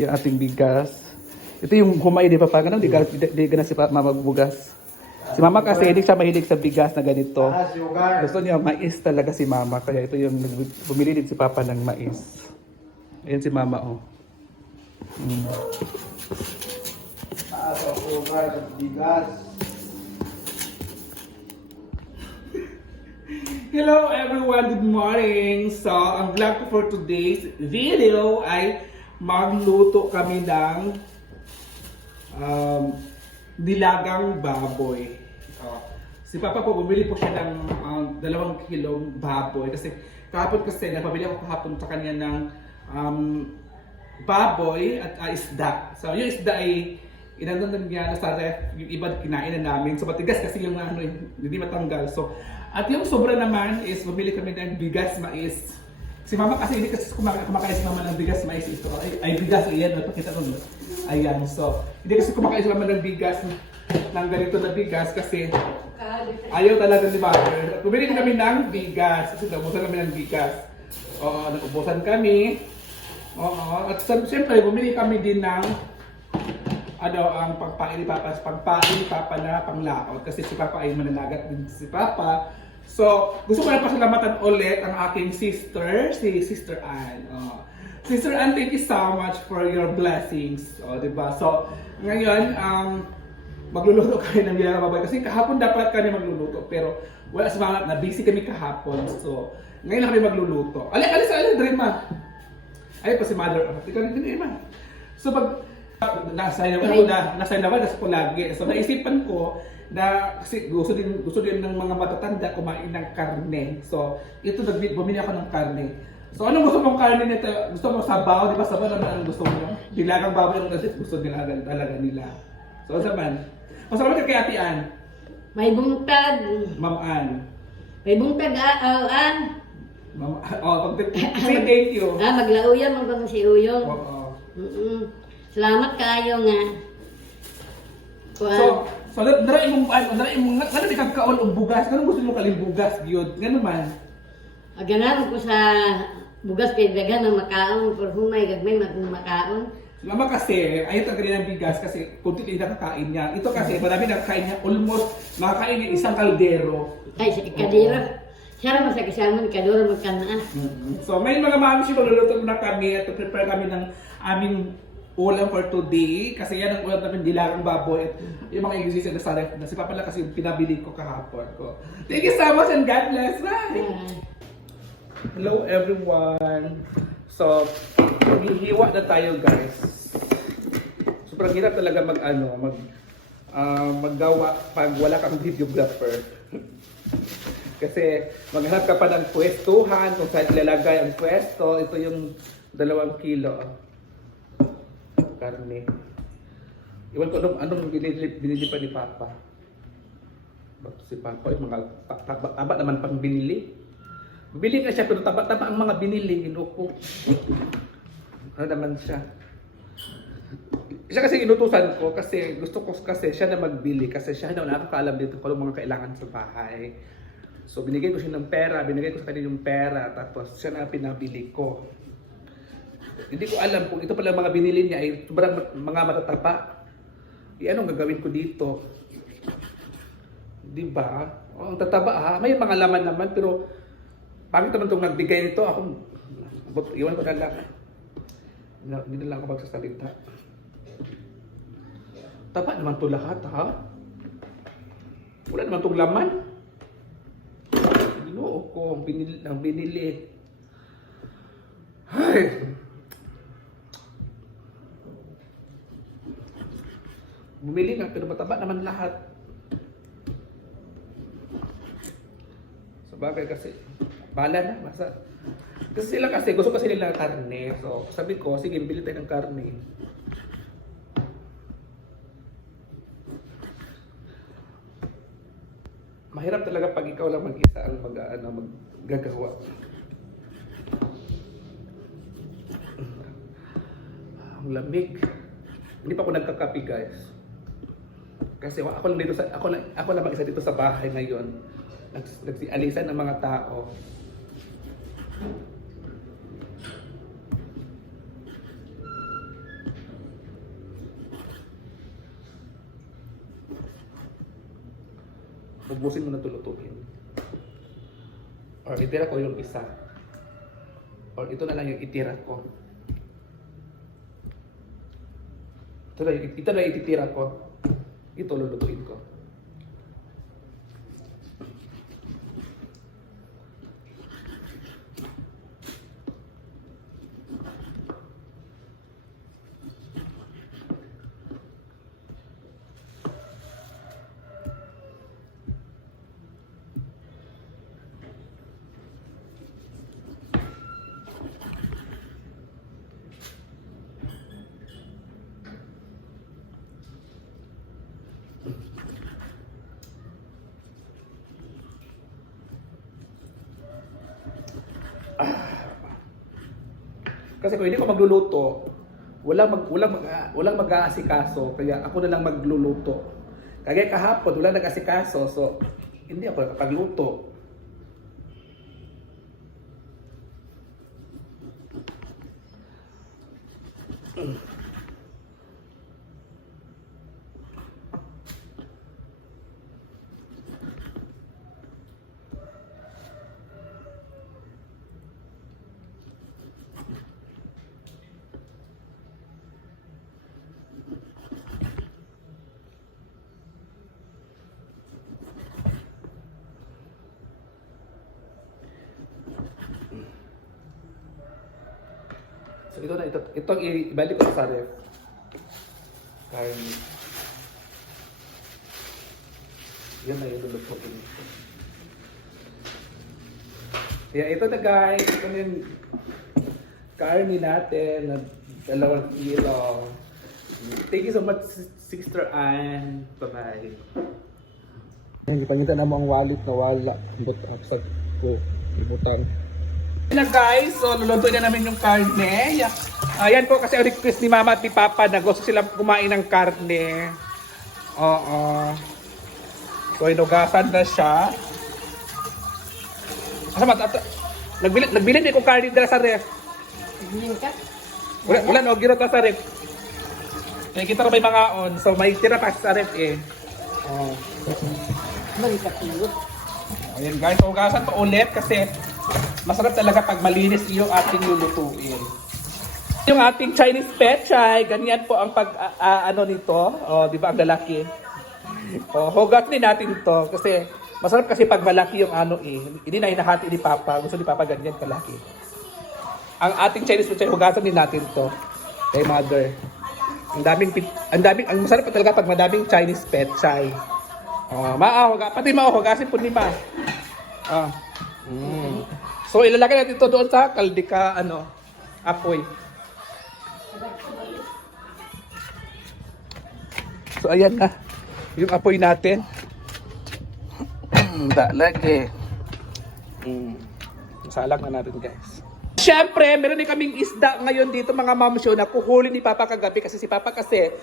Yung ating bigas. Ito yung humay, di pa ganun, di na si Mama magbugas. Si Mama kasi hindi siya mahilig sa bigas na ganito. Gusto niya mais talaga si Mama. Kaya ito yung bumili din si Papa ng mais. Ayan si Mama, oh. Hello everyone, good morning! So, ang vlog ko for today's video ay magluto kami ng dilagang baboy. Si Papa po, bumili po siya ng 2 kilong baboy. Kasi kahapon kasi, napabili ako kahapon sa kanya ng baboy at isda. So, yung isda ay inanong niya na sa ref, yung iba kinain na namin. So, matigas kasi yung hindi matanggal. So, at yung sobra naman is bumili kami ng bigas mais. Si Mama kasi hindi kasi kumakain si Mama ng bigas mais. Ito ay bigas, ayan, napakita ko. Ayan, so hindi kasi kumakain si Mama ng bigas, ng ganito na bigas kasi ayaw talaga ni Mother. At bumili kami ng bigas, kasi naubusan kami ng bigas. Oo, naubusan kami. Oo, at siyempre bumili kami din ng ang pagpain ni Papa na panglaot kasi si Papa ay mananagat din si Papa. So, gusto ko na pasalamatan ulit ang aking sister, si Sister Ann. Sister Ann, thank you so much for your blessings. Diba? So, ngayon, magluluto kami ng dilagang baboy kasi kahapon dapat kami magluluto pero wala sa mga na busy kami kahapon. So, ngayon na kami magluluto. Alis, Drema. Ayun pa si Mother. Ikaw din, Ma. So, pag nasa naman ko lagi. So naisipan ko na kasi gusto din ng mga matatanda kumain ng karne. So ito bumili ako ng karne. So anong gusto mong karne nito? Gusto mo sabaw, di ba? Sabaw naman ang gusto mo. Dilagang baboy ang gusto nila talaga nila. So saman. Pasalamat kay Ate Ann. May buntag. Ma'am Ann. May buntag Ann. Ma'am, say thank you. Maglauyan man si Uyong. Oo. Salamat kayo nga. So dara imong ngano di ka kaon og bugas, ngano gusto mo kaling bugas gyud? Ngano man? Aganan ko sa bugas kay dagan ng makaon por humay gagmay makaon. Mama kasi ayaw talaga ng bigas kasi kunti din nakakain niya. Ito kasi marami nakakain niya, almost nakakain niya isang kaldero. Ay sa kadira. Siya naman sa kasamon kadura magkanaan. So may mga mami si magluluto na kami at prepare kami ng aming ulam for today kasi yan ang ulam namin dilagang baboy at yung mga ingredients na sa ref na si Papa lang kasi yung pinabili ko kahapon ko. Thank you so much and God bless. Bye! Hello everyone! So, maghihiwa na tayo guys. Sobrang hirap talaga maggawa pag wala kang videographer. Kasi maghanap ka pa ng pwestuhan kung saan ilalagay ang pwesto. Ito yung 2 kilo. Karne. Iwan ko anong binili pa ni Papa. Si Papa, yung mga taba naman pang binili. Bibili nga siya pero taba ang mga binili. Inuko. Ano naman siya. Siya kasi inutusan ko kasi gusto ko kasi siya na magbili kasi siya na nakakaalam dito kung mga kailangan sa bahay. So binigay ko siya ng pera, binigay ko sa kanya yung pera tapos siya na pinabili ko. Hindi ko alam kung ito pala mga binili niya ay sobrang mga matataba. Anong gagawin ko dito? Di ba? Ang tataba ha. May mga laman naman pero pangit naman itong nagbigay nito. Iwan ko na lang. Hindi na lang ako magsasalita. Taba naman ito lahat ha. Wala naman itong laman. Ginoo ko ang binili. Ay! Bumili nga pero mataba naman lahat. Sa bagay kasi bala na basta. Kasi sila kasi gusto kasi nila karne. So sabi ko sige bili tayo ng karne. Mahirap talaga pag ikaw lang mag-isa ang maggagawa. Ang lamig. Hindi pa ako nagkakape guys. Kasi ako lang mag-isa dito sa bahay ngayon. Nagsialisan ng mga tao. Ubusin mo na tulutuin. Or itira ko yung isa. Or ito na lang yung itira ko. Ito na yung ititira ko. Ito lulutuin ko. Kasi kung hindi ko magluluto, walang mag-aasikaso, kaya ako na lang magluluto. Kaya kahapon, wala nag-asikaso, so hindi ako nakapagluto. So ito na, ito ibalik ko sa ref. Karne. Yan na yung lulutuin ko. Kaya ito na guys, ito na yung karne natin na 2 kilo. Thank you so much, Sister Ann. Bye-bye. Ipangita na mo ang wallet na wala. But upset ko, ibutan. Na guys, so lulutuin na namin yung karne. Ayan po kasi ang request ni Mama at ni Papa na gusto sila kumain ng karne. Oo. So inugasan na siya. Nagbili din ko karne dala sa ref. Bilhin ka? Wala no, ginot na sa ref. Kaya kita na may mga on, so may tira pa sa ref eh. Oh. Balik ka kilo. Ayan guys, so ugasan pa ulit kasi masarap talaga pag malinis yung ating lulutuin. Yung ating Chinese pechay, ganyan po ang ano nito. Oh, di ba ang lalaki? Oh, hugas din natin to kasi masarap kasi pag malaki yung ano eh. Hindi na hinahati ni Papa. Gusto ni Papa ganyan kalaki. Ang ating Chinese pechay, hugasan din natin to. Kay Mother. Ang masarap pa talaga pag madaming Chinese pechay. Oh, pati hugasin po ni Ma. Ah. So ilalagay natin ito doon sa kaldika apoy. So ayan na yung apoy natin. Lagi. Salang na natin guys. Siyempre, meron din kaming isda ngayon dito mga mamsyo na kuhuli ni Papa kagabi kasi si Papa kasi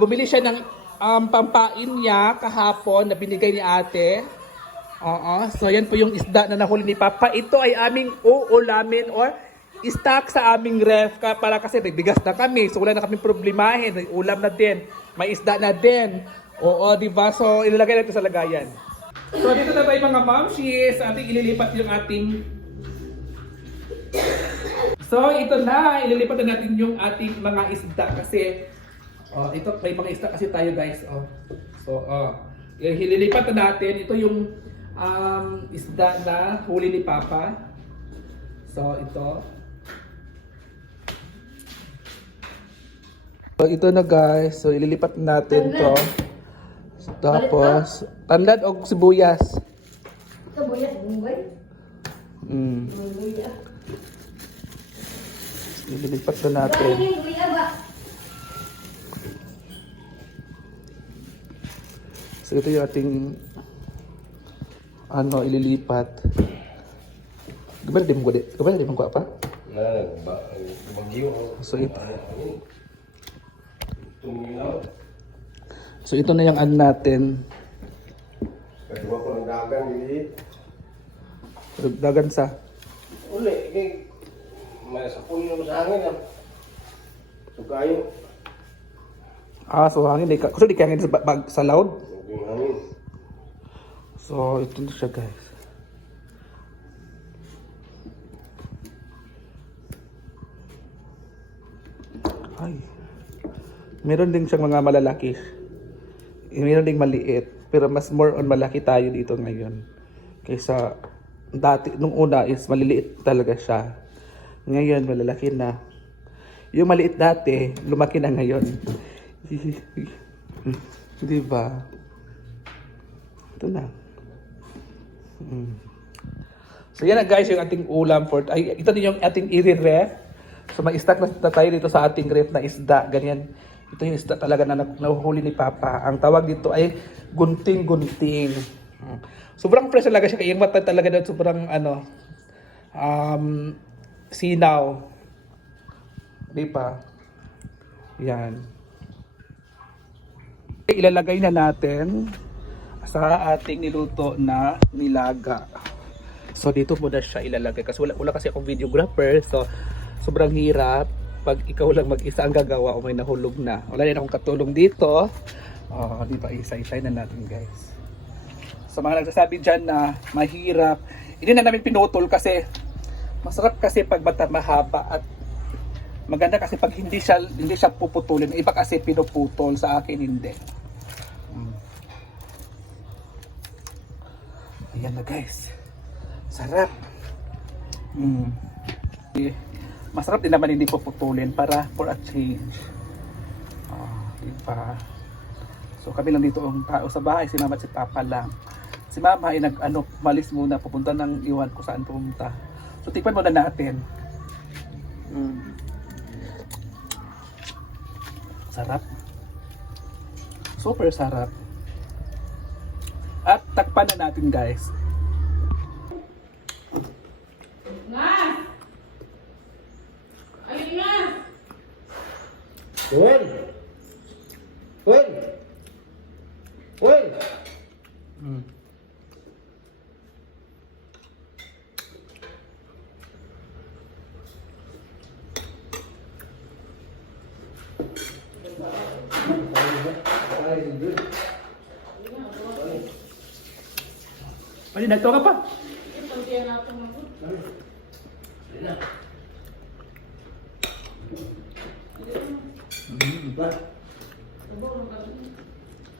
bumili siya ng pampain niya kahapon na binigay ni ate. So yan po yung isda na nahuli ni Papa. Ito ay aming uulamin or stock sa aming ref para kasi bigas na kami. So wala na kaming problemahin. May ulam na din. May isda na din. Oo, di ba? So ilalagay natin sa lagayan. So dito na tayo mga mamshis. Ating ililipat yung ating... So ito na. Ililipat na natin yung ating mga isda kasi... ito may mga isda kasi tayo guys. So ililipat na natin. Ito yung... isda na huli ni Papa. So ito. So ito na guys. So ililipat natin to. Tapos tanlad o sibuyas. Sibuyas, bumbay. Ililipat na natin. So ito yung ating ililipat. Gimana di mo ko apa? So ito. So ito na yung natin. Kedua ko ng dagan dili. Dagan sa. Uli kay may sapul yung sa hangin ah. Sukayo. So hangin di ka. Kuso di ka hangin sa loud. Yung hangin. So, ito na siya guys. Ay. Meron din siyang mga malalaki. Meron ding maliit. Pero mas more on malaki tayo dito ngayon. Kaysa dati, nung una is maliliit talaga siya. Ngayon, malalaki na. Yung maliit dati, lumaki na ngayon. Di ba? Ito na. So yan na guys, yung ating ulam for... Ay, ito din yung ating i-ref. So may stock na tayo dito sa ating ref na isda. Ganyan. Ito yung isda talaga na nahuhuli ni Papa. Ang tawag dito ay gunting-gunting. Sobrang fresh talaga siya. Kaya yung mata talaga doon sobrang sinaw. Di ba? Yan. Ilalagay na natin sa ating niluto na nilaga. So dito muna siya ilalagay kasi wala kasi akong videographer. So sobrang hirap pag ikaw lang mag-isa ang gagawa o may nahulog na. Wala din akong katulong dito. Di ba? Isa-isay na natin guys. So mga nagsasabi dyan na mahirap. Hindi na namin pinutol kasi masarap kasi pag bata mahaba at maganda kasi pag hindi siya puputulin. Iba kasi pinuputol, sa akin hindi. Ayan na guys. Sarap. Masarap din naman hindi puputulin para for a change. Diba? So kami lang dito ang tao sa bahay, si Mama at si Papa lang. Si Mama ay malis muna, pupunta ng iwan ko saan pumunta. So tikman muna natin. Sarap. Super sarap. At takpan na natin guys. Ayun na! Gwen! Gwen! Gwen! Ay, nagto ka pa. Ito, tiyan natin mo.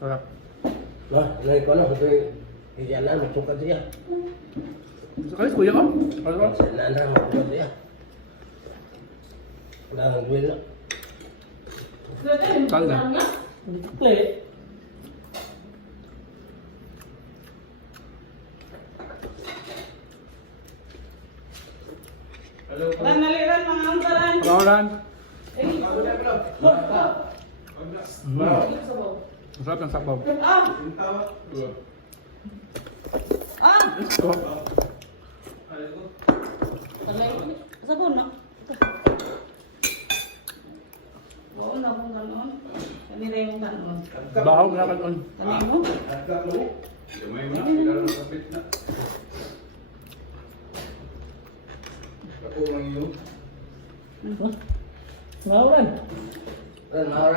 Sarap. Lah, lagi ko na, ito yung na, magsukat siya. Sekali kuya ko. Ano? Nandang, magsukat siya. Nandang, Gwen na. Kanga. Play. Naliran mga angkaran. Pakawalan. Eh, Masarap ng sabaw. ah, ah, Ito. sabon na. Oo na kung gano'n. Kanira yung gano'n. Bahaw na kanon. Kanina mo? Mauran.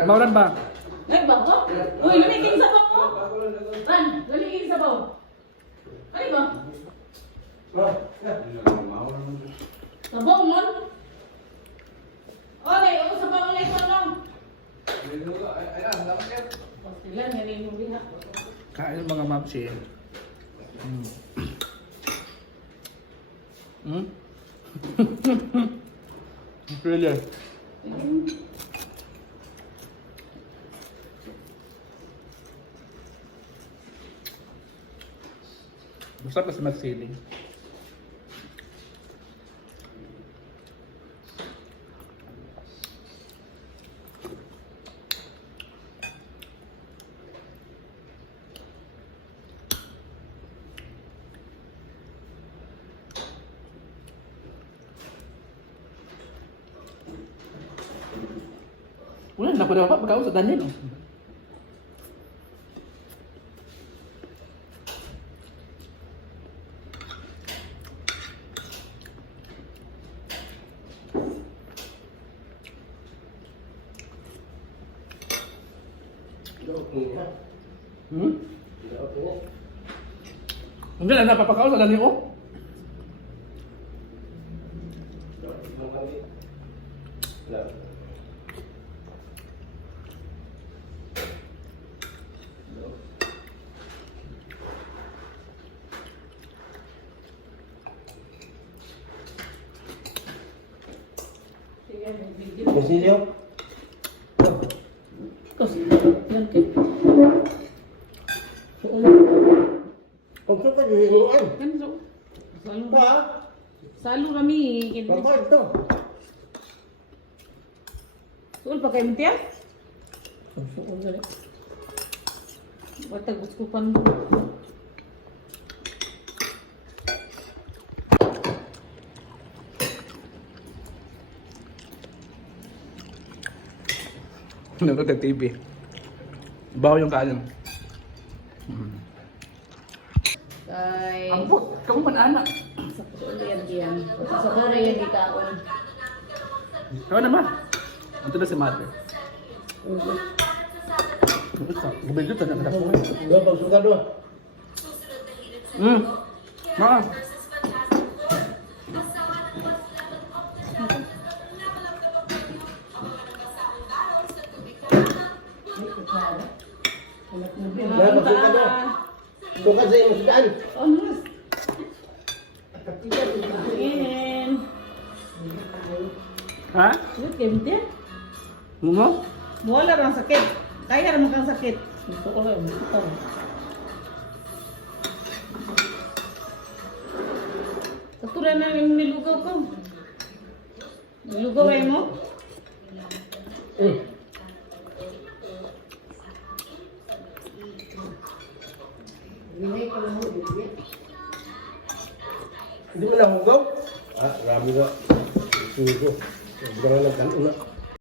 Mauran ba? Ay, bako? Uy, lamigin sa bako. Ran, lamigin sa bako. Ay ba? Sabong nun? Okay, ako sa bako na ito lang. Sila, nyarin mo din ha. Kain ng mga mamsi. Really? Masarap kasi mag-sailing. Wala na ko daw pa pagkaon sa Daniel. Okay na. Hmm? Okay na. Ang ganda, napapakaw sa dani oh. Sige, may video. Masilyo? Kasi, yan kay. Kung ka pa dininuan. Kan so. Salo. Pa? Salo kami. Kapag ito. Suul pa kayo mutiya? Suul na rin. Batag uskupan mo. Nanonood ng TV. Bawa yung kanin. Kay... Ang pot, kamu man anak. Sa puso yan diyan. Sa bara yan di kaon. Kamu naman. Ito na si mother. Gabay dito na kada po. Doon, pagsuka doon. Ma. Doon, pagsuka doon. Suka sa iyong sudan. Oh, nice. Tingin. Ha? Suul kayo mutiya? Mo? Wala rang sakit. Kaya naman kang sakit. Gusto ko lang. Gusto ko. Katura na yung nilugaw ko. Nilugaw ay mo? Binay ko lang mo. Hindi mo nahugaw? Ah, rami nga. Ito. Sobrang nagkanon na.